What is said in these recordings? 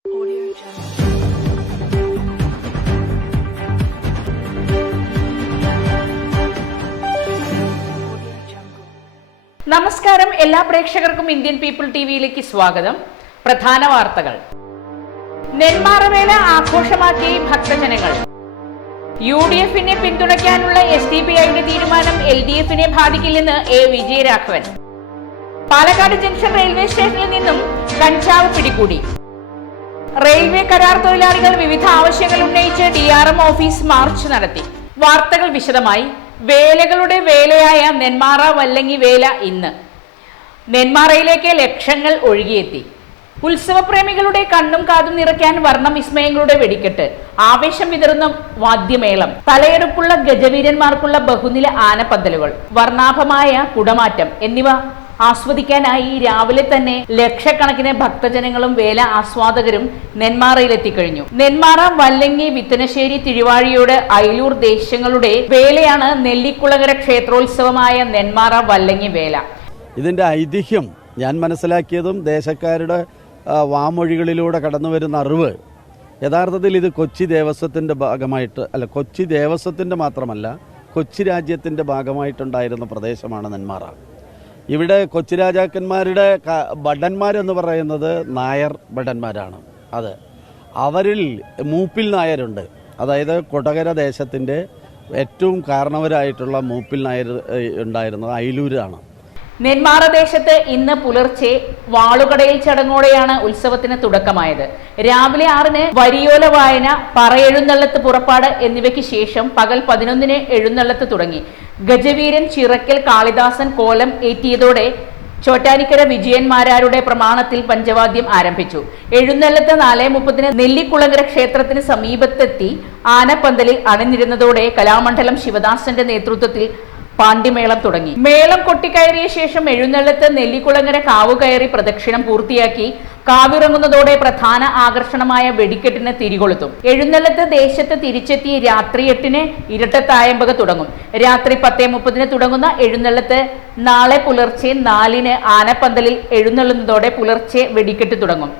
നമസ്കാരം, എല്ലാ പ്രേക്ഷകർക്കും ഇന്ത്യൻ പീപ്പിൾ ടിവിയിലേക്ക് സ്വാഗതം. പ്രധാന വാർത്തകൾ. നെന്മാറവേല ആഘോഷമാക്കി ഭക്തജനങ്ങൾ. UDF-നെ പിന്തുണയ്ക്കാനുള്ള SDPIയുടെ തീരുമാനം LDF-നെ ബാധിക്കില്ലെന്ന് A. Vijayaraghavan. Palakkad junction railway സ്റ്റേഷനിൽ നിന്നും കഞ്ചാവ് പിടികൂടി. റെയിൽവേ കരാർ തൊഴിലാളികൾ വിവിധ ആവശ്യങ്ങൾ ഉന്നയിച്ച് DRM ഓഫീസ് മാർച്ച് നടത്തി. വാർത്തകൾ വിശദമായി. വേലകളുടെ വേലയായ നെന്മാറ വല്ലങ്ങി വേല ഇന്ന് നെന്മാറയിലേക്ക് ലക്ഷങ്ങൾ ഒഴുകിയെത്തി. ഉത്സവപ്രേമികളുടെ കണ്ണും കാതും നിറയ്ക്കാൻ വർണ്ണ വിസ്മയങ്ങളുടെ വെടിക്കെട്ട്, ആവേശം വിതറുന്ന വാദ്യമേളം, തലയെടുപ്പുള്ള ഗജവീരന്മാർക്കുള്ള ബഹുനില ആനപ്പന്തലുകൾ, വർണ്ണാഭമായ കുടമാറ്റം എന്നിവ ആസ്വദിക്കാനായി രാവിലെ തന്നെ ലക്ഷക്കണക്കിന് ഭക്തജനങ്ങളും വേല ആസ്വാദകരും നെന്മാറയിലെത്തിക്കഴിഞ്ഞു. നെന്മാറ, വല്ലങ്ങി, വിത്തനശ്ശേരി, തിരുവാഴിയോട്, അയലൂർ ദേശങ്ങളുടെ വേലയാണ് നെല്ലിക്കുളങ്ങര ക്ഷേത്രോത്സവമായ നെന്മാറ വല്ലങ്ങി വേല. ഇതിൻ്റെ ഐതിഹ്യം ഞാൻ മനസ്സിലാക്കിയതും ദേശക്കാരുടെ വാമൊഴികളിലൂടെ കടന്നു വരുന്ന അറിവ്, യഥാർത്ഥത്തിൽ ഇത് കൊച്ചി ദേവസ്വത്തിൻ്റെ ഭാഗമായിട്ട് കൊച്ചി ദേവസ്വത്തിൻ്റെ മാത്രമല്ല, കൊച്ചി രാജ്യത്തിൻ്റെ ഭാഗമായിട്ടുണ്ടായിരുന്ന പ്രദേശമാണ് നെന്മാറ. ഇവിടെ കൊച്ചി രാജാക്കന്മാരുടെ ഭടന്മാരെന്ന് പറയുന്നത് നായർ ഭടന്മാരാണ്. അത് അവരിൽ മൂപ്പിൽ നായരുണ്ട്. അതായത് കൊടകര ദേശത്തിൻ്റെ ഏറ്റവും കാരണവരായിട്ടുള്ള മൂപ്പിൽ നായർ ഉണ്ടായിരുന്നത് അയലൂരാണ്. നെന്മാറ ദേശത്ത് ഇന്ന് പുലർച്ചെ വാളുകടയിൽ ചടങ്ങോടെയാണ് ഉത്സവത്തിന് തുടക്കമായത്. രാവിലെ 6-ന് വരിയോല വായന, പറയെഴുന്നള്ളത്ത്, പുറപ്പാട് എന്നിവയ്ക്ക് ശേഷം പകൽ 11-ന് എഴുന്നള്ളത്ത് തുടങ്ങി. ഗജവീരൻ ചിറക്കൽ കാളിദാസൻ കോലം ഏറ്റിയതോടെ ചോറ്റാനിക്കര വിജയന്മാരാരുടെ പ്രമാണത്തിൽ പഞ്ചവാദ്യം ആരംഭിച്ചു. എഴുന്നള്ളത്ത് 4:30-ന് നെല്ലിക്കുളങ്ങര ക്ഷേത്രത്തിന് സമീപത്തെത്തി ആനപ്പന്തലിൽ അണിനിരുന്നതോടെ കലാമണ്ഡലം ശിവദാസന്റെ നേതൃത്വത്തിൽ പാണ്ടിമേളം തുടങ്ങി. മേളം കൊട്ടിക്കയറിയ ശേഷം എഴുന്നള്ളത്ത് നെല്ലിക്കുളങ്ങര കാവുകയറി പ്രദക്ഷിണം പൂർത്തിയാക്കി കാവിറങ്ങുന്നതോടെ പ്രധാന ആകർഷണമായ വെടിക്കെട്ടിന് തിരികൊളുത്തും. എഴുന്നള്ളത്ത് ദേശത്ത് തിരിച്ചെത്തി രാത്രി 8-ന് ഇരട്ടത്തായമ്പക തുടങ്ങും. രാത്രി 10:30-ന് തുടങ്ങുന്ന എഴുന്നള്ളത്ത് നാളെ പുലർച്ചെ 4-ന് ആനപ്പന്തലിൽ എഴുന്നള്ളുന്നതോടെ പുലർച്ചെ വെടിക്കെട്ട് തുടങ്ങും.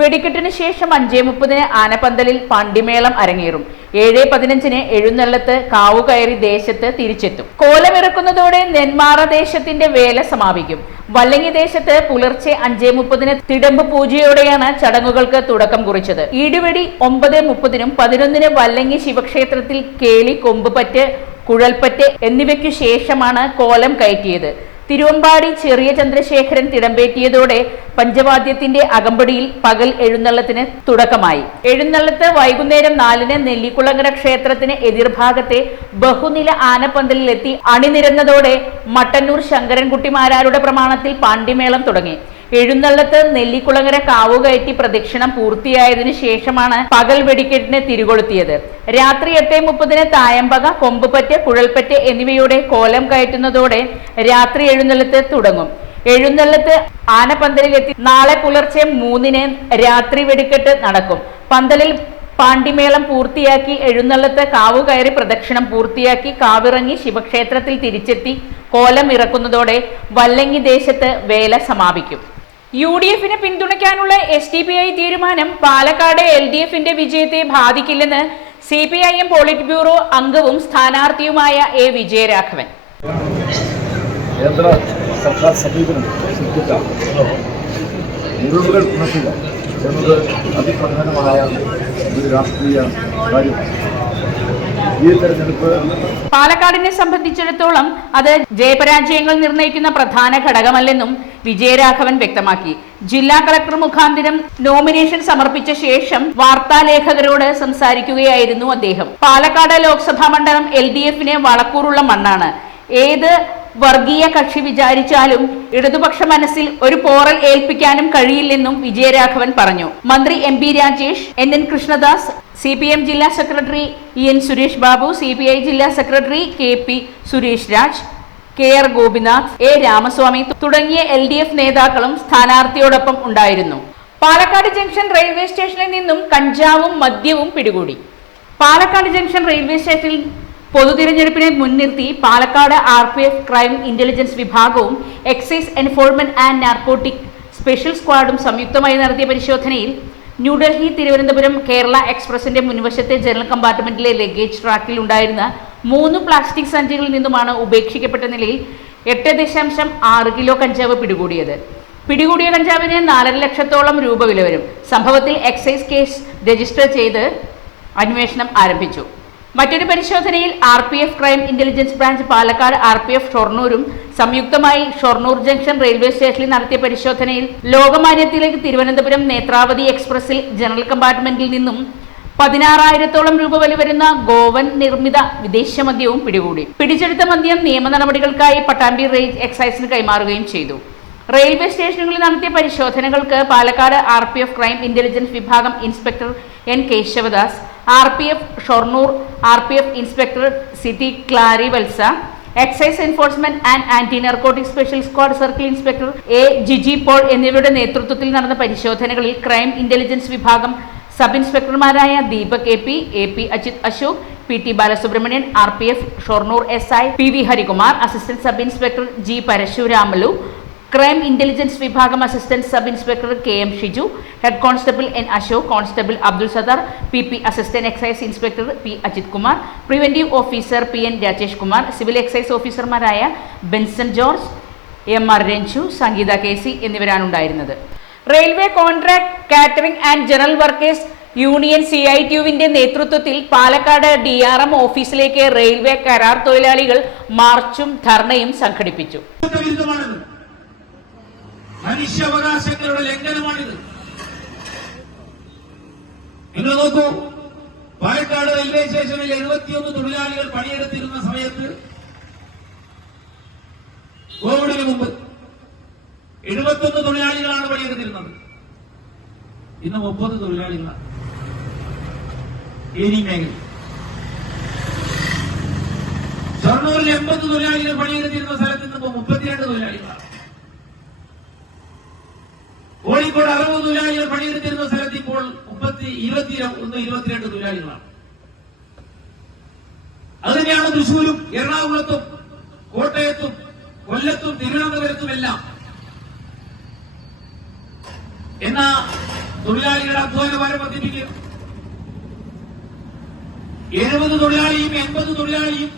വെടിക്കെട്ടിന് ശേഷം 5:30-ന് ആനപ്പന്തലിൽ പാണ്ടിമേളം അരങ്ങേറും. 7:15-ന് എഴുന്നള്ളത്ത് കാവുകയറി ദേശത്ത് തിരിച്ചെത്തും. കോലമിറക്കുന്നതോടെ നെന്മാറ ദേശത്തിന്റെ വേല സമാപിക്കും. വല്ലങ്ങി ദേശത്ത് പുലർച്ചെ 5:30-ന് തിടമ്പ് പൂജയോടെയാണ് ചടങ്ങുകൾക്ക് തുടക്കം കുറിച്ചത്. ഈടുവെടി 9:30-നും 11-ന് വല്ലങ്ങി ശിവക്ഷേത്രത്തിൽ കേളി, കൊമ്പുപറ്റ്, കുഴൽപ്പറ്റ് എന്നിവയ്ക്കു ശേഷമാണ് കോലം കയറ്റിയത്. തിരുവമ്പാടി ചെറിയ ചന്ദ്രശേഖരൻ തിടമ്പേറ്റിയതോടെ പഞ്ചവാദ്യത്തിന്റെ അകമ്പടിയിൽ പകൽ എഴുന്നള്ളത്തിന് തുടക്കമായി. എഴുന്നള്ളത്ത് വൈകുന്നേരം 4-ന് നെല്ലിക്കുളങ്ങര ക്ഷേത്രത്തിന് എതിർഭാഗത്തെ ബഹുനില ആനപ്പന്തലിലെത്തി അണിനിരന്നതോടെ മട്ടന്നൂർ ശങ്കരൻകുട്ടിമാരാരുടെ പ്രമാണത്തിൽ പാണ്ടിമേളം തുടങ്ങി. എഴുന്നള്ളത്ത് നെല്ലിക്കുളങ്ങര കാവുകയറ്റി പ്രദക്ഷിണം പൂർത്തിയായതിനു ശേഷമാണ് പകൽ വെടിക്കെട്ടിന് തിരികൊളുത്തിയത്. രാത്രി 8:30-ന് തായമ്പക, കൊമ്പുപറ്റ്, കുഴൽപ്പറ്റ് എന്നിവയുടെ കോലം കയറ്റുന്നതോടെ രാത്രി എഴുന്നള്ളത്ത് തുടങ്ങും. എഴുന്നള്ളത്ത് ആനപ്പന്തലിലെത്തി നാളെ പുലർച്ചെ 3-ന് രാത്രി വെടിക്കെട്ട് നടക്കും. പന്തലിൽ പാണ്ടിമേളം പൂർത്തിയാക്കി എഴുന്നള്ളത്ത് കാവുകയറി പ്രദക്ഷിണം പൂർത്തിയാക്കി കാവിറങ്ങി ശിവക്ഷേത്രത്തിൽ തിരിച്ചെത്തി കോലം ഇറക്കുന്നതോടെ വല്ലങ്ങി ദേശത്ത് വേല സമാപിക്കും. UDF-നെ പിന്തുണയ്ക്കാനുള്ള SDPI തീരുമാനം പാലക്കാട് LDF-ന്റെ വിജയത്തെ ബാധിക്കില്ലെന്ന് CPIM പോളിറ്റ് ബ്യൂറോ അംഗവും സ്ഥാനാർത്ഥിയുമായ A. വിജയരാഘവൻ. കേന്ദ്ര സർക്കാർ സമീപനം മുറിവുകൾ ഉണക്കുക എന്നത് അതിപ്രധാനമായ ഒരു രാഷ്ട്രീയ കാര്യമാണ്. പാലക്കാടിനെ സംബന്ധിച്ചിടത്തോളം അത് ജയപരാജയങ്ങൾ നിർണ്ണയിക്കുന്ന പ്രധാന ഘടകമല്ലെന്നും വിജയരാഘവൻ വ്യക്തമാക്കി. ജില്ലാ കളക്ടർ മുഖാന്തിരം നോമിനേഷൻ സമർപ്പിച്ച ശേഷം വാർത്താലേഖകരോട് സംസാരിക്കുകയായിരുന്നു അദ്ദേഹം. പാലക്കാട് ലോക്സഭാ മണ്ഡലം LDF-ന് വളക്കൂറുള്ള മണ്ണാണ്. ഏത് വർഗീയ കക്ഷി വിചാരിച്ചാലും ഇടതുപക്ഷ മനസ്സിൽ ഒരു പോറൽ ഏൽപ്പിക്കാനും കഴിയില്ലെന്നും വിജയരാഘവൻ പറഞ്ഞു. മന്ത്രി MP Rajesh, NN Krishnadas, CPM ജില്ലാ secretary EN Suresh Babu, CPI ജില്ലാ secretary KP Suresh Raj, KR Gopinath, A. Ramaswamy തുടങ്ങിയ LDF നേതാക്കളും സ്ഥാനാർത്ഥിയോടൊപ്പം ഉണ്ടായിരുന്നു. പാലക്കാട് ജംഗ്ഷൻ റെയിൽവേ സ്റ്റേഷനിൽ നിന്നും കഞ്ചാവും മദ്യവും പിടികൂടി. പാലക്കാട് ജംഗ്ഷൻ റെയിൽവേ സ്റ്റേഷനിൽ പൊതുതിരഞ്ഞെടുപ്പിനെ മുൻനിർത്തി പാലക്കാട് RPF ക്രൈം ഇന്റലിജൻസ് വിഭാഗവും excise enforcement and narcotic special സ്ക്വാഡും സംയുക്തമായി നടത്തിയ പരിശോധനയിൽ ന്യൂഡൽഹി തിരുവനന്തപുരം കേരള എക്സ്പ്രസിന്റെ മുൻവശത്തെ ജനറൽ കമ്പാർട്ട്മെന്റിലെ ലഗേജ് ട്രാക്കിൽ ഉണ്ടായിരുന്ന 3 പ്ലാസ്റ്റിക് സഞ്ചികളിൽ നിന്നുമാണ് ഉപേക്ഷിക്കപ്പെട്ട നിലയിൽ 8.6 കിലോ കഞ്ചാവ് പിടികൂടിയത്. പിടികൂടിയ കഞ്ചാവിന് 4.5 ലക്ഷത്തോളം രൂപ വില വരും. സംഭവത്തിൽ എക്സൈസ് കേസ് രജിസ്റ്റർ ചെയ്ത് അന്വേഷണം ആരംഭിച്ചു. മറ്റൊരു പരിശോധനയിൽ RPF crime intelligence branch Palakkad, RPF ഷൊർണൂരും സംയുക്തമായി ഷൊർണൂർ ജംഗ്ഷൻ റെയിൽവേ സ്റ്റേഷനിൽ നടത്തിയ പരിശോധനയിൽ ലോകമാന്യത്തിലേക്ക് തിരുവനന്തപുരം നേത്രാവതി എക്സ്പ്രസിൽ ജനറൽ കമ്പാർട്ട്മെന്റിൽ നിന്നും 16,000-ഓളം രൂപ വില വരുന്ന ഗോവൻ നിർമ്മിത വിദേശ മദ്യവും പിടികൂടി. പിടിച്ചെടുത്ത മദ്യം നിയമ നടപടികൾക്കായി പട്ടാമ്പി റേഞ്ച് എക്സൈസിന് കൈമാറുകയും ചെയ്തു. റെയിൽവേ സ്റ്റേഷനുകളിൽ നടത്തിയ പരിശോധനകൾക്ക് പാലക്കാട് RPF ക്രൈം ഇന്റലിജൻസ് വിഭാഗം inspector N. Keshavadas, RPF Shoranur RPF inspector സിറ്റി ക്ലാരി വത്സ, excise enforcement and anti narcotic special squad circle inspector A. Jiji Paul എന്നിവരുടെ നേതൃത്വത്തിൽ നടന്ന പരിശോധനകളിൽ ക്രൈം ഇന്റലിജൻസ് വിഭാഗം സബ് ഇൻസ്പെക്ടർമാരായ Deepak AP Ajith Ashok, PT Balasubramanian, RPF Shoranur SI PV Harikumar, assistant sub inspector G. Parasuramalu, crime intelligence വിഭാഗം assistant sub inspector KM Shiju, head constable N. Ashok, constable Abdul Sadar, PP assistant excise inspector P. Ajith Kumar, preventive officer PN Rajesh Kumar, civil excise ഓഫീസർമാരായ Benson George, MR Ranju, Sangeetha KC എന്നിവരാണ് ഉണ്ടായിരുന്നത്. Railway contract catering and general workers union CITU-വിന്റെ നേതൃത്വത്തിൽ Palakkad DRM ഓഫീസിലേക്ക് railway കരാർ തൊഴിലാളികൾ മാർച്ചും ധർണയും സംഘടിപ്പിച്ചു. മനുഷ്യാവകാശങ്ങളുടെ ലംഘനമാണിത്. നിങ്ങൾ നോക്കൂ, പാലക്കാട് റെയിൽവേ സ്റ്റേഷനിൽ 71 തൊഴിലാളികൾ പണിയെടുത്തിരുന്ന സമയത്ത്, കോവിഡിന് മുമ്പ് 71 തൊഴിലാളികളാണ് പണിയെടുത്തിരുന്നത്. ഇന്ന് 30 തൊഴിലാളികളാണ്. മേഖല ഷൊർണൂരിൽ 80 തൊഴിലാളികൾ പണിയെടുത്തിരുന്ന സ്ഥലത്ത് നിന്ന് 32 തൊഴിലാളികളാണ്. കോഴിക്കോട് 60 തൊഴിലാളികൾ പണിയെടുത്തിരുന്ന സ്ഥലത്ത് ഇപ്പോൾ 22 തൊഴിലാളികളാണ്. അതുതന്നെയാണ് തൃശൂരും എറണാകുളത്തും കോട്ടയത്തും കൊല്ലത്തും തിരുവനന്തപുരത്തുമെല്ലാം. എന്നാ തൊഴിലാളികളുടെ അധ്വാനഭാരം വർദ്ധിപ്പിക്കുക. 70 തൊഴിലാളിയും 80 തൊഴിലാളിയും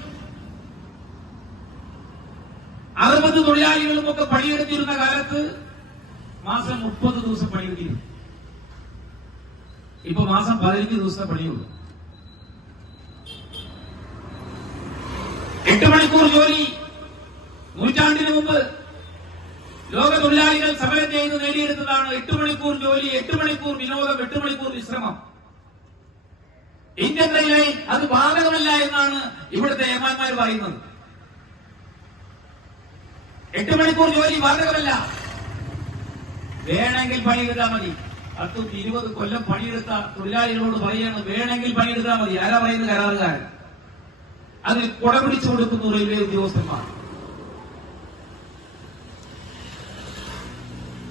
60 തൊഴിലാളികളും ഒക്കെ പണിയെടുത്തിരുന്ന കാലത്ത് മാസം 30 ദിവസം പണിയെടുത്തിരുന്നു. ഇപ്പൊ മാസം 15 ദിവസത്തെ പണിയുള്ളൂ. 8 മണിക്കൂർ ജോലി നൂറ്റാണ്ടിന് മുമ്പ് ലോക തൊഴിലാളികൾ സമരം ചെയ്ത് നേടിയെടുത്തതാണ്. 8 മണിക്കൂർ ജോലി, 8 മണിക്കൂർ വിനോദം, 8 മണിക്കൂർ വിശ്രമം. ഇന്ത്യൻ റെയിൽവേ അത് ബാധകമല്ല എന്നാണ് ഇവിടുത്തെ ഏമാന്മാർ പറയുന്നത്. 8 മണിക്കൂർ ജോലി ബാധകമല്ല. വേണമെങ്കിൽ പണിയെടുത്താൽ മതി. 10-20 കൊല്ലം പണിയെടുത്ത തൊഴിലാളികളോട് പറയുകയാണ്, വേണമെങ്കിൽ പണിയെടുത്താൽ മതി. ആരാ പറയുന്നത്? കരാറുകാരൻ. അതിന് കുട പിടിച്ചു കൊടുക്കുന്നു റെയിൽവേ ഉദ്യോഗസ്ഥന്മാർ.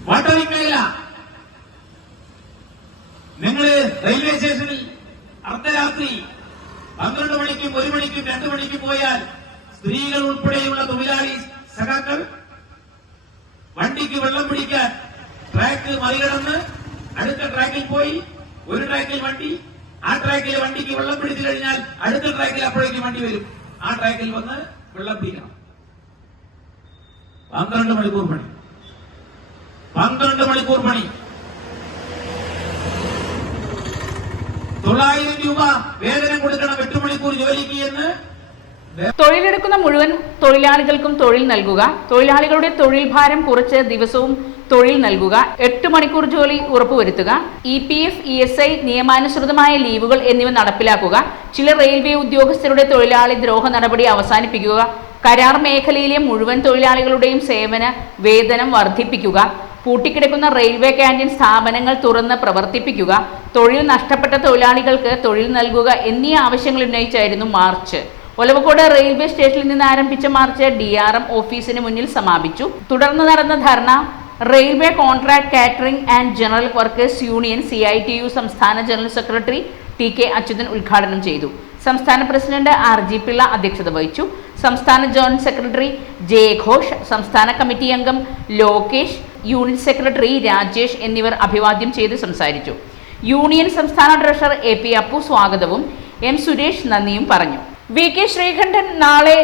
വാട്ടറിംഗ് മേഖല, നിങ്ങള് റെയിൽവേ സ്റ്റേഷനിൽ അർദ്ധരാത്രി 12 മണിക്കും 1 മണിക്കും 2 മണിക്കും പോയാൽ സ്ത്രീകൾ ഉൾപ്പെടെയുള്ള തൊഴിലാളി സഖാക്കൾ വണ്ടിക്ക് വെള്ളം പിടിക്കാൻ ട്രാക്ക് മറികടന്ന് അടുത്ത ട്രാക്കിൽ പോയി, ഒരു ട്രാക്കിൽ വണ്ടി, ആ ട്രാക്കിലെ വണ്ടിക്ക് വെള്ളം പിടിച്ചു കഴിഞ്ഞാൽ അടുത്ത ട്രാക്കിൽ അപ്പോഴേക്കും വണ്ടി വരും. ആ ട്രാക്കിൽ വന്ന് വെള്ളം പിടിക്കണം. 12 മണിക്കൂർ പണി. 12 മണിക്കൂർ പണി. 900 രൂപ വേതനം കൊടുക്കണം 8 മണിക്കൂർ ജോലിക്ക് എന്ന്. തൊഴിലെടുക്കുന്ന മുഴുവൻ തൊഴിലാളികൾക്കും തൊഴിൽ നൽകുക, തൊഴിലാളികളുടെ തൊഴിൽ ഭാരം കുറച്ച് ദിവസവും തൊഴിൽ നൽകുക, 8 മണിക്കൂർ ജോലി ഉറപ്പുവരുത്തുക, EPF ESI നിയമാനുസൃതമായ ലീവുകൾ എന്നിവ നടപ്പിലാക്കുക, ചില റെയിൽവേ ഉദ്യോഗസ്ഥരുടെ തൊഴിലാളി ദ്രോഹ നടപടി അവസാനിപ്പിക്കുക, കരാർ മേഖലയിലെ മുഴുവൻ തൊഴിലാളികളുടെയും സേവന വേതനം വർദ്ധിപ്പിക്കുക, പൂട്ടിക്കിടക്കുന്ന റെയിൽവേ ക്യാന്റീൻ സ്ഥാപനങ്ങൾ തുറന്ന് പ്രവർത്തിപ്പിക്കുക, തൊഴിൽ നഷ്ടപ്പെട്ട തൊഴിലാളികൾക്ക് തൊഴിൽ നൽകുക എന്നീ ആവശ്യങ്ങൾ ഉന്നയിച്ചായിരുന്നു മാർച്ച്. ഒലവക്കോട് റെയിൽവേ സ്റ്റേഷനിൽ നിന്ന് ആരംഭിച്ച മാർച്ച് DRM ഓഫീസിന് മുന്നിൽ സമാപിച്ചു. തുടർന്ന് നടന്ന ധർണ railway contract catering and general workers union CITU സംസ്ഥാന ജനറൽ സെക്രട്ടറി TK അച്യുതൻ ഉദ്ഘാടനം ചെയ്തു. സംസ്ഥാന പ്രസിഡന്റ് RG പിള്ള അധ്യക്ഷത വഹിച്ചു. സംസ്ഥാന ജോയിന്റ് സെക്രട്ടറി J ഘോഷ്, സംസ്ഥാന കമ്മിറ്റി അംഗം ലോകേഷ്, യൂണിറ്റ് സെക്രട്ടറി രാജേഷ് എന്നിവർ അഭിവാദ്യം ചെയ്ത് സംസാരിച്ചു. യൂണിയൻ സംസ്ഥാന ട്രഷറർ AP അപ്പു സ്വാഗതവും M സുരേഷ് നന്ദിയും പറഞ്ഞു. VK ശ്രീകണ്ഠൻ നാളെ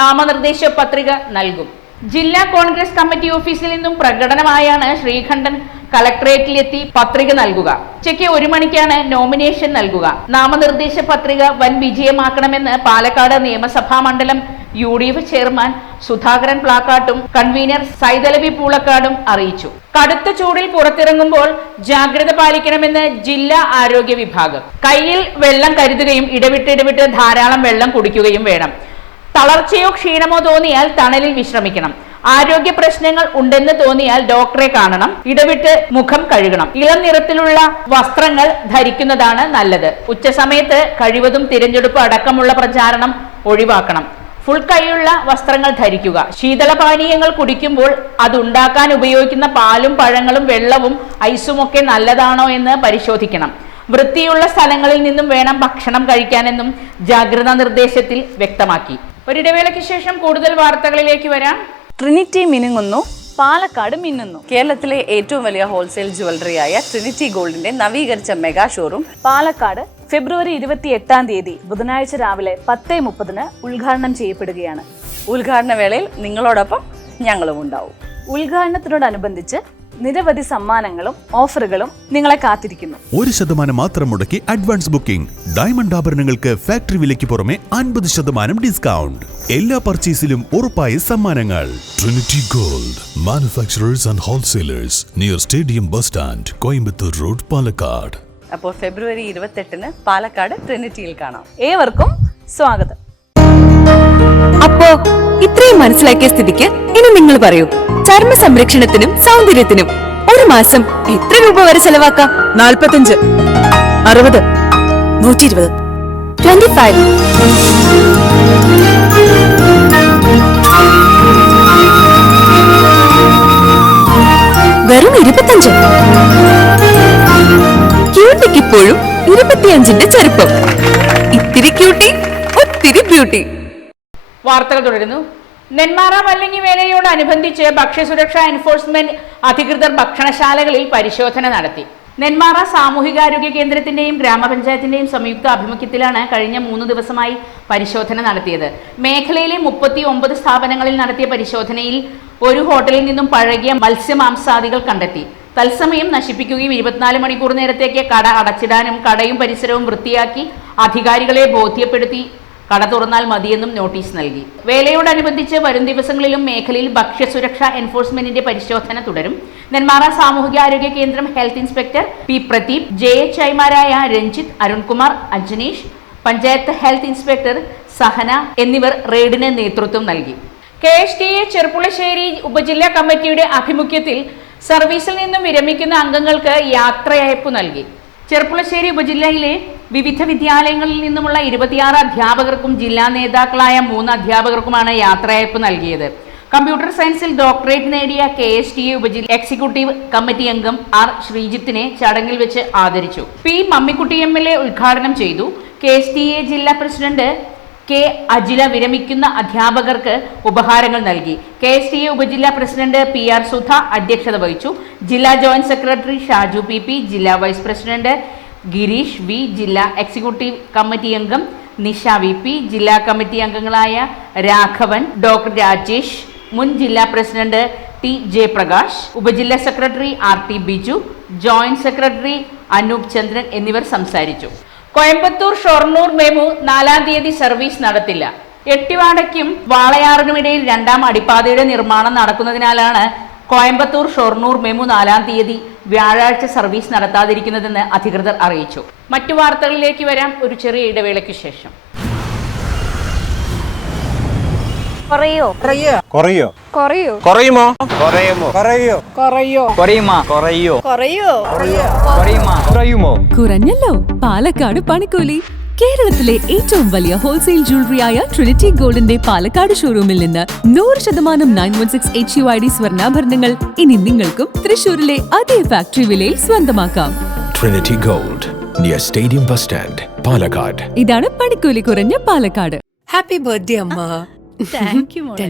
നാമനിർദ്ദേശ പത്രിക നൽകും. ജില്ലാ കോൺഗ്രസ് കമ്മിറ്റി ഓഫീസിൽ നിന്നും പ്രകടനമായാണ് ശ്രീകണ്ഠൻ കളക്ടറേറ്റിലെത്തി പത്രിക നൽകുക. ഉച്ചയ്ക്ക് 1 മണിക്കാണ് നോമിനേഷൻ നൽകുക. നാമനിർദ്ദേശ പത്രിക വൻ വിജയമാക്കണമെന്ന് പാലക്കാട് നിയമസഭാ മണ്ഡലം UDF ചെയർമാൻ സുധാകരൻ പ്ലാക്കാട്ടും കൺവീനർ സൈതലവി പൂളക്കാടും അറിയിച്ചു. കടുത്ത ചൂടിൽ പുറത്തിറങ്ങുമ്പോൾ ജാഗ്രത പാലിക്കണമെന്ന് ജില്ലാ ആരോഗ്യ വിഭാഗം. കയ്യിൽ വെള്ളം കരുതുകയും ഇടവിട്ട് ധാരാളം വെള്ളം കുടിക്കുകയും വേണം. തളർച്ചയോ ക്ഷീണമോ തോന്നിയാൽ തണലിൽ വിശ്രമിക്കണം. ആരോഗ്യ പ്രശ്നങ്ങൾ ഉണ്ടെന്ന് തോന്നിയാൽ ഡോക്ടറെ കാണണം. ഇടവിട്ട് മുഖം കഴുകണം. ഇളം നിറത്തിലുള്ള വസ്ത്രങ്ങൾ ധരിക്കുന്നതാണ് നല്ലത്. ഉച്ചസമയത്ത് കഴിവതും തിരഞ്ഞെടുപ്പ് അടക്കമുള്ള പ്രചാരണം ഒഴിവാക്കണം. ഫുൾ കൈയുള്ള വസ്ത്രങ്ങൾ ധരിക്കുക. ശീതളപാനീയങ്ങൾ കുടിക്കുമ്പോൾ അതുണ്ടാക്കാൻ ഉപയോഗിക്കുന്ന പാലും പഴങ്ങളും വെള്ളവും ഐസുമൊക്കെ നല്ലതാണോ എന്ന് പരിശോധിക്കണം. വൃത്തിയുള്ള സ്ഥലങ്ങളിൽ നിന്നും വേണം ഭക്ഷണം കഴിക്കാനെന്നും ജാഗ്രതാ നിർദ്ദേശത്തിൽ വ്യക്തമാക്കി. ഒരിടവേളയ്ക്ക് ശേഷം കൂടുതൽ വാർത്തകളിലേക്ക് വരാം. ട്രിനിറ്റി മിനുങ്ങുന്നു, പാലക്കാട് മിന്നുന്നു. കേരളത്തിലെ ഏറ്റവും വലിയ ഹോൾസെയിൽ ജ്വല്ലറിയായ ട്രിനിറ്റി ഗോൾഡിന്റെ നവീകരിച്ച മെഗാ ഷോറൂം പാലക്കാട് ഫെബ്രുവരി 28 ബുധനാഴ്ച രാവിലെ 10:30 ഉദ്ഘാടനം ചെയ്യപ്പെടുകയാണ്. ഉദ്ഘാടന വേളയിൽ നിങ്ങളോടൊപ്പം ഞങ്ങളും ഉണ്ടാവും. ഉദ്ഘാടനത്തിനോടനുബന്ധിച്ച് നിരവധി സമ്മാനങ്ങളും ഓഫറുകളും നിങ്ങളെ കാത്തിരിക്കുന്നു. 1% മാത്രം മുടക്കി അഡ്വാൻസ് ബുക്കിംഗ്. ഡയമണ്ട് ആഭരണങ്ങൾക്ക് ഫാക്ടറി വിലയ്ക്ക് പുറമെ 50% ഡിസ്കൗണ്ട്. എല്ലാ പർച്ചേസിലും ഉറപ്പായ സമ്മാനങ്ങൾ. Trinity gold, manufacturers and wholesalers, near stadium bus stand, Coimbatore road, Palakkad. അപ്പോൾ ഫെബ്രുവരി 28 പാലക്കാട് ട്രിനിറ്റിയിൽ കാണാം. ഏവർക്കും സ്വാഗതം. അപ്പോ ഇത്രയും മനസ്സിലാക്കിയ സ്ഥിതിക്ക് ഇനി നിങ്ങൾ പറയൂ, ചർമ്മ സംരക്ഷണത്തിനും സൗന്ദര്യത്തിനും ഒരു മാസം എത്ര രൂപ വരെ ചെലവാക്കാം? 45, 60, 120, 25. വെറും 25. ക്യൂട്ടിക്കിപ്പോഴും 25ന്റെ ചെറുപ്പം. ഇത്തിരി ക്യൂട്ടി, ഒത്തിരി ബ്യൂട്ടി. വാർത്തകൾ തുടരുന്നു. നെന്മാറ വല്ലങ്ങി വേലയോടനുബന്ധിച്ച് ഭക്ഷ്യസുരക്ഷാ എൻഫോഴ്സ്മെന്റ് അധികൃതർ ഭക്ഷണശാലകളിൽ പരിശോധന നടത്തി. നെന്മാറ സാമൂഹികാരോഗ്യ കേന്ദ്രത്തിന്റെയും ഗ്രാമപഞ്ചായത്തിന്റെയും സംയുക്ത ആഭിമുഖ്യത്തിലാണ് കഴിഞ്ഞ 3 ദിവസമായി പരിശോധന നടത്തിയത്. മേഖലയിലെ 39 സ്ഥാപനങ്ങളിൽ നടത്തിയ പരിശോധനയിൽ ഒരു ഹോട്ടലിൽ നിന്നും പഴകിയ മത്സ്യമാംസാദികൾ കണ്ടെത്തി. തത്സമയം നശിപ്പിക്കുകയും 24 മണിക്കൂർ നേരത്തേക്ക് കട അടച്ചിടാനും കടയും പരിസരവും വൃത്തിയാക്കി അധികാരികളെ ബോധ്യപ്പെടുത്തി കട തുറന്നാൽ മതിയെന്നും നോട്ടീസ് നൽകി. വേലയോടനുബന്ധിച്ച് വരും ദിവസങ്ങളിലും മേഖലയിൽ ഭക്ഷ്യസുരക്ഷാ എൻഫോഴ്സ്മെന്റിന്റെ പരിശോധന തുടരും. നെന്മാറ സാമൂഹികാരോഗ്യ കേന്ദ്രം ഹെൽത്ത് ഇൻസ്പെക്ടർ P. പ്രദീപ്, JHIമാരായ രഞ്ജിത്ത്, അരുൺകുമാർ, അജ്നീഷ്, പഞ്ചായത്ത് ഹെൽത്ത് ഇൻസ്പെക്ടർ സഹന എന്നിവർ റെയ്ഡിന് നേതൃത്വം നൽകി. KSTA ചെർപ്പുളശ്ശേരി ഉപജില്ലാ കമ്മിറ്റിയുടെ ആഭിമുഖ്യത്തിൽ സർവീസിൽ നിന്നും വിരമിക്കുന്ന അംഗങ്ങൾക്ക് യാത്രയയപ്പ് നൽകി. ചെർപ്പുളശ്ശേരി ഉപജില്ലയിലെ വിവിധ വിദ്യാലയങ്ങളിൽ നിന്നുമുള്ള 26 അധ്യാപകർക്കും ജില്ലാ നേതാക്കളായ 3 അധ്യാപകർക്കുമാണ് യാത്രയയപ്പ് നൽകിയത്. കമ്പ്യൂട്ടർ സയൻസിൽ ഡോക്ടറേറ്റ് നേടിയ KSTA ഉപജില്ല എക്സിക്യൂട്ടീവ് കമ്മിറ്റി അംഗം R. ശ്രീജിത്തിനെ ചടങ്ങിൽ വെച്ച് ആദരിച്ചു. P. മമ്മിക്കുട്ടി MLA ഉദ്ഘാടനം ചെയ്തു. KSTA ജില്ലാ പ്രസിഡന്റ് K. അജില വിരമിക്കുന്ന അധ്യാപകർക്ക് ഉപഹാരങ്ങൾ നൽകി. KSTA ഉപജില്ലാ പ്രസിഡന്റ് PR സുധ അധ്യക്ഷത വഹിച്ചു. ജില്ലാ ജോയിന്റ് സെക്രട്ടറി ഷാജു PP, ജില്ലാ വൈസ് പ്രസിഡന്റ് ഗിരീഷ് V, ജില്ലാ എക്സിക്യൂട്ടീവ് കമ്മിറ്റി അംഗം നിഷ VP, ജില്ലാ കമ്മിറ്റി അംഗങ്ങളായ രാഘവൻ, ഡോക്ടർ രാജേഷ്, മുൻ ജില്ലാ പ്രസിഡന്റ് T. ജയപ്രകാശ്, ഉപജില്ലാ secretary RT Biju, joint secretary Anoop Chandran എന്നിവർ സംസാരിച്ചു. കോയമ്പത്തൂർ ഷൊർണൂർ മെമു 4-ാം തീയതി സർവീസ് നടത്തില്ല. എട്ടിവാടയ്ക്കും വാളയാറിനുമിടയിൽ 2ാം അടിപ്പാതയുടെ നിർമ്മാണം നടക്കുന്നതിനാലാണ് കോയമ്പത്തൂർ ഷൊർണൂർ മെമു 4-ാം തീയതി വ്യാഴാഴ്ച സർവീസ് നടത്താതിരിക്കുന്നതെന്ന് അധികൃതർ അറിയിച്ചു. മറ്റു വാർത്തകളിലേക്ക് വരാം ഒരു ചെറിയ ഇടവേളയ്ക്ക് ശേഷം. കുറയോ കുറയോ കുറയോ കുറയുമോ കുറയുമോ കുറയോ കുറയോ കുറയുമോ കുറയോ കുറയോ കുറയുമോ കുറഞ്ഞല്ലോ. പാലക്കാട് പണിക്കൂലി. കേരളത്തിലെ ഏറ്റവും വലിയ ഹോൾസെയിൽ ജ്വല്ലറിയായ ട്രിനിറ്റി ഗോൾഡിന്റെ പാലക്കാട് ഷോറൂമിൽ നിന്ന് 100% 916 HUID സ്വർണ്ണാഭരണങ്ങൾ ഇനി നിങ്ങൾക്കും തൃശൂരിലെ അതേ ഫാക്ടറി വിലയിൽ സ്വന്തമാക്കാം. Trinity gold, near stadium bus stand, Palakkad. ഇതാണ് പണിക്കൂലി കുറഞ്ഞ പാലക്കാട്. ഹാപ്പി ബർത്ത്ഡേ അമ്മ. താങ്ക് യു മോളെ.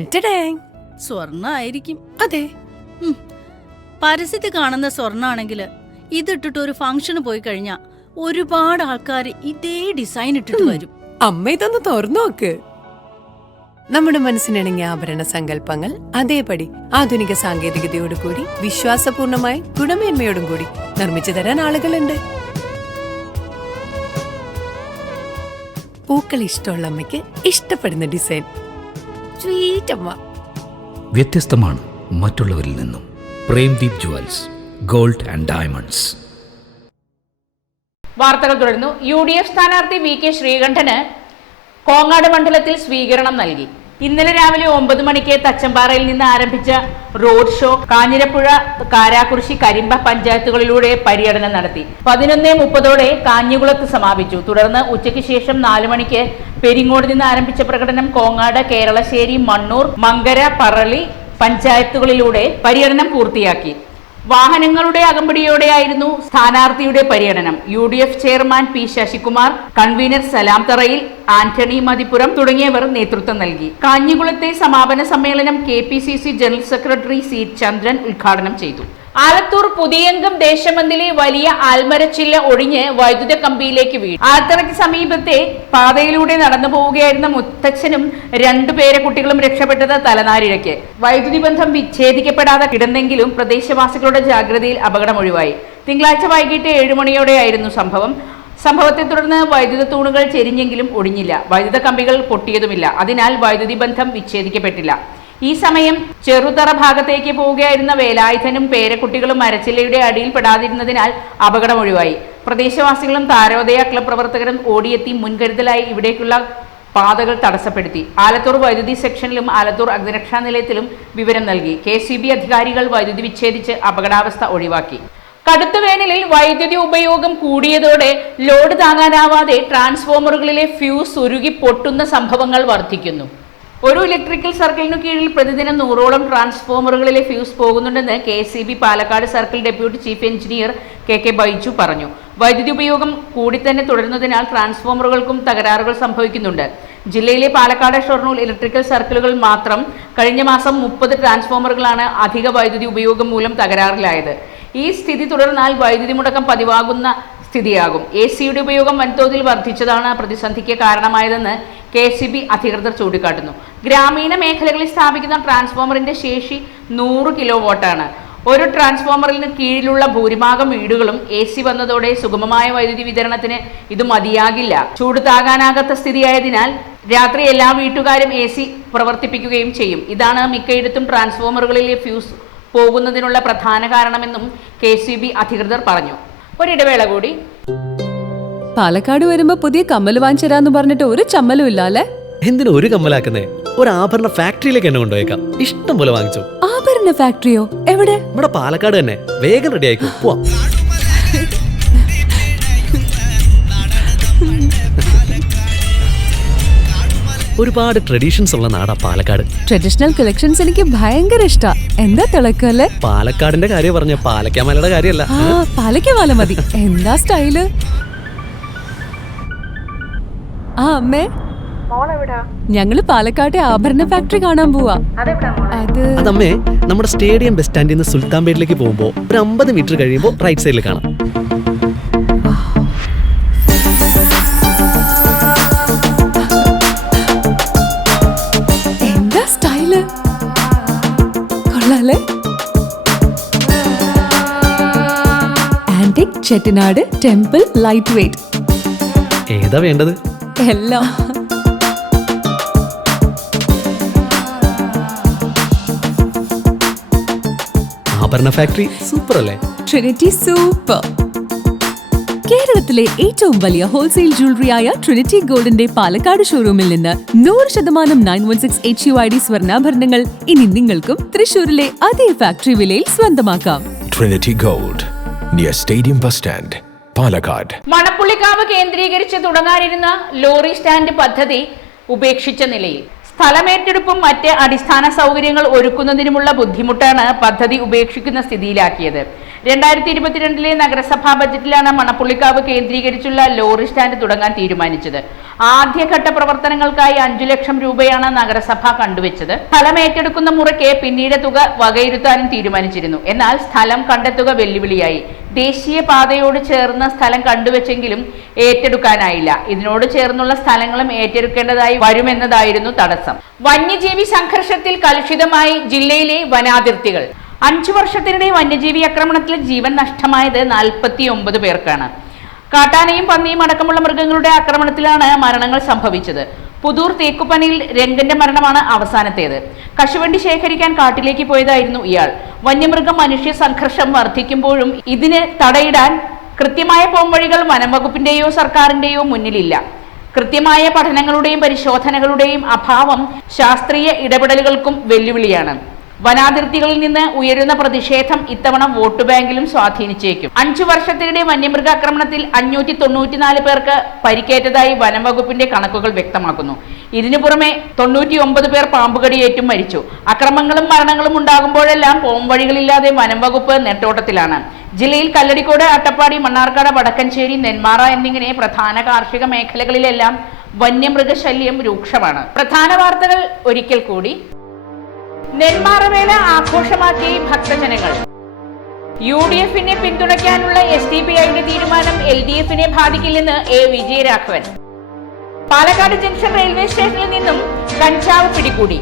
സ്വർണ്ണ ആയിരിക്കും. അതെ, പരസ്യത്തിൽ കാണുന്ന സ്വർണ്ണാണെങ്കില് ഇതിട്ടിട്ട് ഒരു ഫംഗ്ഷന് പോയി കഴിഞ്ഞാ ഒരുപാട് ആൾക്കാർ ഇതേ ഡിസൈൻ ഇട്ടിട്ട് വരും. അമ്മ ഇതൊന്ന് തുറന്നു നോക്ക്. നമ്മുടെ മനസ്സിനിണങ്ങിയ ആഭരണ സങ്കല്പങ്ങൾ അതേപടി ആധുനിക സാങ്കേതികതയോടു കൂടി വിശ്വാസപൂർണമായി ഗുണമേന്മയോടും കൂടി നിർമ്മിച്ചു തരാൻ ആളുകളുണ്ട്. പൂക്കൾ ഇഷ്ടമുള്ള അമ്മയ്ക്ക് ഇഷ്ടപ്പെടുന്ന ഡിസൈൻ. സ്വീറ്റ് അമ്മ. വ്യത്യസ്തമാണ് മറ്റുള്ളവരിൽ നിന്നും. Premdeep jewels, gold and diamonds. വാർത്തകൾ തുടരുന്നു. UDF സ്ഥാനാർത്ഥി VK ശ്രീകണ്ഠന് കോങ്ങാട് മണ്ഡലത്തിൽ സ്വീകരണം നൽകി. ഇന്നലെ രാവിലെ 9 മണിക്ക് തച്ചമ്പാറയിൽ നിന്ന് ആരംഭിച്ച റോഡ് ഷോ കാഞ്ഞിരപ്പുഴ, കാരാകുറിശി, കരിമ്പ പഞ്ചായത്തുകളിലൂടെ പര്യടനം നടത്തി. 11:30 കാഞ്ഞികുളത്ത് സമാപിച്ചു. തുടർന്ന് ഉച്ചയ്ക്ക് ശേഷം 4 മണിക്ക് പെരിങ്ങോട് നിന്ന് ആരംഭിച്ച പ്രകടനം കോങ്ങാട്, കേരളശ്ശേരി, മണ്ണൂർ, മങ്കര, പറളി പഞ്ചായത്തുകളിലൂടെ പര്യടനം പൂർത്തിയാക്കി. വാഹനങ്ങളുടെ അകമ്പടിയോടെയായിരുന്നു സ്ഥാനാർത്ഥിയുടെ പര്യടനം. UDF chairman P Sasikumar, convener Salam തറയിൽ, ആന്റണി മതിപ്പുറം തുടങ്ങിയവർ നേതൃത്വം നൽകി. കാഞ്ഞികുളത്തെ സമാപന സമ്മേളനം KPCC ജനറൽ സെക്രട്ടറി C ചന്ദ്രൻ ഉദ്ഘാടനം ചെയ്തു. ആലത്തൂർ പുതിയങ്കം ദേശമന്ദിലെ വലിയ ആൽമരച്ചില്ല ഒഴിഞ്ഞ് വൈദ്യുത കമ്പിയിലേക്ക് വീണു. ആലത്തറയ്ക്ക് സമീപത്തെ പാതയിലൂടെ നടന്നു പോവുകയായിരുന്ന മുത്തച്ഛനും 2 പേരക്കുട്ടികളും രക്ഷപ്പെട്ടത് തലനാരിഴയ്ക്ക്. വൈദ്യുതി ബന്ധം വിച്ഛേദിക്കപ്പെടാതെ കിടന്നെങ്കിലും പ്രദേശവാസികളുടെ ജാഗ്രതയിൽ അപകടം ഒഴിവായി. തിങ്കളാഴ്ച വൈകിട്ട് 7 മണിയോടെയായിരുന്നു സംഭവത്തെ തുടർന്ന് വൈദ്യുത തൂണുകൾ ചെരിഞ്ഞെങ്കിലും ഒടിഞ്ഞില്ല. വൈദ്യുത കമ്പികൾ പൊട്ടിയതുമില്ല. അതിനാൽ വൈദ്യുതി ബന്ധം വിച്ഛേദിക്കപ്പെട്ടില്ല. ഈ സമയം ചെറുതറ ഭാഗത്തേക്ക് പോവുകയായിരുന്ന വേലായുധനും പേരക്കുട്ടികളും മരച്ചില്ലയുടെ അടിയിൽ പെടാതിരുന്നതിനാൽ അപകടം ഒഴിവായി. പ്രദേശവാസികളും താരോദയ ക്ലബ് പ്രവർത്തകരും ഓടിയെത്തി മുൻകരുതലായി ഇവിടേക്കുള്ള പാതകൾ തടസ്സപ്പെടുത്തി. ആലത്തൂർ വൈദ്യുതി സെക്ഷനിലും ആലത്തൂർ അഗ്നിരക്ഷാ നിലയത്തിലും വിവരം നൽകി. KCB അധികാരികൾ വൈദ്യുതി വിച്ഛേദിച്ച് അപകടാവസ്ഥ ഒഴിവാക്കി. കടുത്ത വേനലിൽ വൈദ്യുതി ഉപയോഗം കൂടിയതോടെ ലോഡ് താങ്ങാനാവാതെ ട്രാൻസ്ഫോമറുകളിലെ ഫ്യൂസ് ഉരുകി പൊട്ടുന്ന സംഭവങ്ങൾ വർദ്ധിക്കുന്നു. ഒരു ഇലക്ട്രിക്കൽ സർക്കിളിനു കീഴിൽ പ്രതിദിനം 100ഓളം ട്രാൻസ്ഫോമറുകളിലെ ഫ്യൂസ് പോകുന്നുണ്ടെന്ന് KCB Palakkad circle deputy chief engineer KK Baiju പറഞ്ഞു. വൈദ്യുതി ഉപയോഗം കൂടി തന്നെ തുടരുന്നതിനാൽ ട്രാൻസ്ഫോമറുകൾക്കും തകരാറുകൾ സംഭവിക്കുന്നുണ്ട്. ജില്ലയിലെ പാലക്കാട്, ഷൊർണൂർ ഇലക്ട്രിക്കൽ സർക്കിളുകൾ മാത്രം കഴിഞ്ഞ മാസം 30 ട്രാൻസ്ഫോമറുകളാണ് അധിക വൈദ്യുതി ഉപയോഗം മൂലം തകരാറിലായത്. ഈ സ്ഥിതി തുടർന്നാൽ വൈദ്യുതി മുടക്കം പതിവാകുന്ന സ്ഥിതിയാകും. AC-യുടെ ഉപയോഗം വൻതോതിൽ വർദ്ധിച്ചതാണ് പ്രതിസന്ധിക്ക് കാരണമായതെന്ന് KCB അധികൃതർ ചൂണ്ടിക്കാട്ടുന്നു. ഗ്രാമീണ മേഖലകളിൽ സ്ഥാപിക്കുന്ന ട്രാൻസ്ഫോമറിന്റെ ശേഷി 100 കിലോവാട്ടാണ്. ഒരു ട്രാൻസ്ഫോമറിന് കീഴിലുള്ള ഭൂരിഭാഗം വീടുകളും AC വന്നതോടെ സുഗമമായ വൈദ്യുതി വിതരണത്തിന് ഇത് മതിയാകില്ല. ചൂട് താങ്ങാനാകാത്ത സ്ഥിതിയായതിനാൽ രാത്രി എല്ലാ വീട്ടുകാരും AC പ്രവർത്തിപ്പിക്കുകയും ചെയ്യും. ഇതാണ് മിക്കയിടത്തും ട്രാൻസ്ഫോമറുകളിലെ ഫ്യൂസ് പോകുന്നതിനുള്ള പ്രധാന കാരണമെന്നും KCB അധികൃതർ പറഞ്ഞു. ഒരിടവേള കൂടി. പാലക്കാട് വരുമ്പോ പുതിയ കമ്മൽ വാങ്ങിച്ചരാന്ന് പറഞ്ഞിട്ട് ഒരു ചമ്മലും ഇല്ല അല്ലേ? എന്തിനു ഒരു കമ്മലാക്കുന്നേ? ഒരു ആഭരണ ഫാക്ടറിയിലേക്ക് എന്നെ കൊണ്ടുപോയേക്കാം. ഇഷ്ടം പോലെ വാങ്ങിച്ചു. ആഭരണ ഫാക്ടറിയോ? എവിടെ? ഇവിടെ പാലക്കാട് തന്നെ. വേഗം റെഡി ആയിക്കോ, പോവാം. ഒരുപാട് ട്രഡീഷൻസ് ഉള്ള നാടാ പാലക്കാട്. ട്രഡീഷണൽ കളക്ഷൻസ് എനിക്ക് ഭയങ്കര ഇഷ്ടാ. എന്താ തിളക്കല്ലേ? പാലക്കാടിന്റെ കാര്യം പറഞ്ഞ പാലക്കാമലയുടെ കാര്യമല്ല. പാലക്കാമല മതി. എന്താ സ്റ്റൈല്? അമ്മേ, ഞങ്ങള് പാലക്കാട്ടെ ആഭരണ ഫാക്ടറി കാണാൻ പോവാ. അതമ്മേ, നമ്മുടെ സ്റ്റേഡിയം ബസ് സ്റ്റാൻഡിൽ നിന്ന് സുൽത്താൻപേട്ടിലേക്ക് പോകുമ്പോ ഒരു 50 മീറ്റർ കഴിയുമ്പോ റൈറ്റ് സൈഡിൽ കാണാം. എന്താ സ്റ്റൈല്? കൊള്ളാലേ? Antique Chettinad temple light weight. ഏതാ വേണ്ടത്? എല്ലാം. ആഭരണ ഫാക്ടറി സൂപ്പർ അല്ലേ? Trinity super. കേരളത്തിലെ ഏറ്റവും വലിയ ഹോൾസെയിൽ ജ്വല്ലറിയായ ട്രിനിറ്റി ഗോൾഡിന്റെ പാലക്കാട് ഷോറൂമിൽ നിന്ന് 100% 916 HUID സ്വർണ്ണാഭരണങ്ങൾ ഇനി നിങ്ങൾക്കും തൃശൂരിലെ അതേ ഫാക്ടറി വിലയിൽ സ്വന്തമാക്കാം. Trinity gold, near stadium bus stand, Palakkad. Manappullikavu കേന്ദ്രീകരിച്ച് തുടങ്ങാനിരുന്ന ലോറി സ്റ്റാൻഡ് പദ്ധതി ഉപേക്ഷിച്ച നിലയിൽ. സ്ഥലമേറ്റെടുപ്പും മറ്റ് അടിസ്ഥാന സൗകര്യങ്ങൾ ഒരുക്കുന്നതിനുമുള്ള ബുദ്ധിമുട്ടാണ് പദ്ധതി ഉപേക്ഷിക്കുന്ന സ്ഥിതിയിലാക്കിയത്. 2022 നഗരസഭാ ബജറ്റിലാണ് മണപ്പുള്ളിക്കാവ് കേന്ദ്രീകരിച്ചുള്ള ലോറി സ്റ്റാൻഡ് തുടങ്ങാൻ തീരുമാനിച്ചത്. ആദ്യഘട്ട പ്രവർത്തനങ്ങൾക്കായി 5 ലക്ഷം രൂപയാണ് നഗരസഭ കണ്ടുവച്ചത്. സ്ഥലം ഏറ്റെടുക്കുന്ന മുറയ്ക്ക് പിന്നീട് തുക വകയിരുത്താനും തീരുമാനിച്ചിരുന്നു. എന്നാൽ സ്ഥലം കണ്ടെത്തുക വെല്ലുവിളിയായി. ദേശീയ പാതയോട് ചേർന്ന സ്ഥലം കണ്ടുവച്ചെങ്കിലും ഏറ്റെടുക്കാനായില്ല. ഇതിനോട് ചേർന്നുള്ള സ്ഥലങ്ങളും ഏറ്റെടുക്കേണ്ടതായി വരുമെന്നതായിരുന്നു തടസ്സം. വന്യജീവി സംഘർഷത്തിൽ കലുഷിതമായി ജില്ലയിലെ വനാതിർത്തികൾ. 5 വർഷത്തിനിടെ വന്യജീവി ആക്രമണത്തിൽ ജീവൻ നഷ്ടമായത് 49 പേർക്കാണ്. കാട്ടാനയും പന്നിയും അടക്കമുള്ള മൃഗങ്ങളുടെ ആക്രമണത്തിലാണ് മരണങ്ങൾ സംഭവിച്ചത്. പുതൂർ തേക്കുപനിയിൽ രംഗന്റെ മരണമാണ് അവസാനത്തേത്. കശുവണ്ടി ശേഖരിക്കാൻ കാട്ടിലേക്ക് പോയതായിരുന്നു ഇയാൾ. വന്യമൃഗ മനുഷ്യ സംഘർഷം വർദ്ധിക്കുമ്പോഴും ഇതിന് തടയിടാൻ കൃത്യമായ പോംവഴികൾ വനംവകുപ്പിന്റെയോ സർക്കാരിന്റെയോ മുന്നിലില്ല. കൃത്യമായ പഠനങ്ങളുടെയും പരിശോധനകളുടെയും അഭാവം ശാസ്ത്രീയ ഇടപെടലുകൾക്കും വെല്ലുവിളിയാണ്. വനാതിർത്തികളിൽ നിന്ന് ഉയരുന്ന പ്രതിഷേധം ഇത്തവണ വോട്ട് ബാങ്കിലും സ്വാധീനിച്ചേക്കും. 5 വർഷത്തിനിടെ വന്യമൃഗാക്രമണത്തിൽ 594 പേർക്ക് പരിക്കേറ്റതായി വനംവകുപ്പിന്റെ കണക്കുകൾ വ്യക്തമാക്കുന്നു. ഇതിനു പുറമെ 99 പേർ പാമ്പുകടിയേറ്റും മരിച്ചു. അക്രമങ്ങളും മരണങ്ങളും ഉണ്ടാകുമ്പോഴെല്ലാം പോംവഴികളില്ലാതെ വനംവകുപ്പ് നെട്ടോട്ടത്തിലാണ്. ജില്ലയിൽ കല്ലടിക്കോട്, അട്ടപ്പാടി, മണ്ണാർക്കാട്, വടക്കഞ്ചേരി, നെന്മാറ എന്നിങ്ങനെ പ്രധാന കാർഷിക മേഖലകളിലെല്ലാം വന്യമൃഗശല്യം രൂക്ഷമാണ്. പ്രധാന വാർത്തകൾ ഒരിക്കൽ കൂടി. നെന്മാറവേല ആഘോഷമാക്കി ഭക്തജനങ്ങൾ. UDF-നെ പിന്തുണയ്ക്കാനുള്ള SDPIയുടെ തീരുമാനം LDF-നെ ബാധിക്കില്ലെന്ന് A. Vijayaraghavan. Palakkad junction railway സ്റ്റേഷനിൽ നിന്നും കഞ്ചാവ് പിടികൂടി.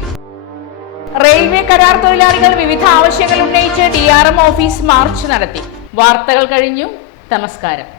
റെയിൽവേ കരാർ തൊഴിലാളികൾ വിവിധ ആവശ്യങ്ങൾ ഉന്നയിച്ച് DRM ഓഫീസ് മാർച്ച് നടത്തി. വാർത്തകൾ കഴിഞ്ഞു. നമസ്കാരം.